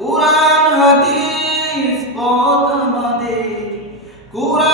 কুরআন হাদিস পথ আমাদের কুরআন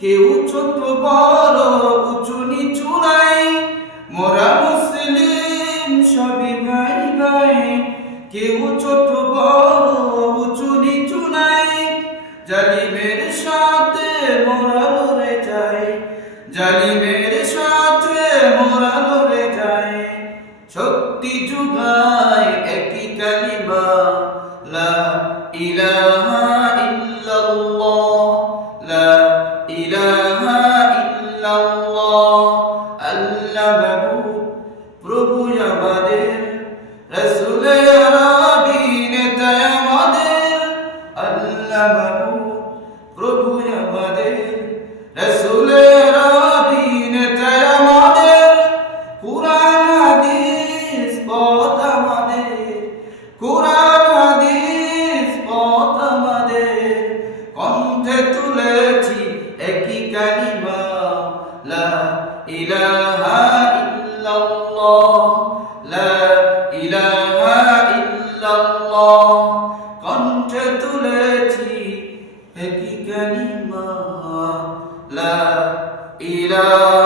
কেউ ছোট বড়, উঁচু নিচু নাই। মোরা মুসলিম, সবই ভাই ভাই। কেউ ছোট বড়, উঁচু নিচু নাই। জালিমের সাথে মোরা লড়ে যায় জালিমের সাথে মোরা লড়ে যায় শক্তি যুগায় একই কালিমা, লা ইলাহা ইল্লাল্লাহ, লা আল্লাহ মাবুদ প্রভু আমাদের, রসুল আরবি নেতা আমাদের আল্লাহ মাবুদ প্রভু আমাদের, রসুল আরবি নেতা আমাদের কুরআন, হাদিস, পথ আমাদের, কুরআন إله إلا الله لا إله إلا الله كنت تلاتي هكي كلمة لا إله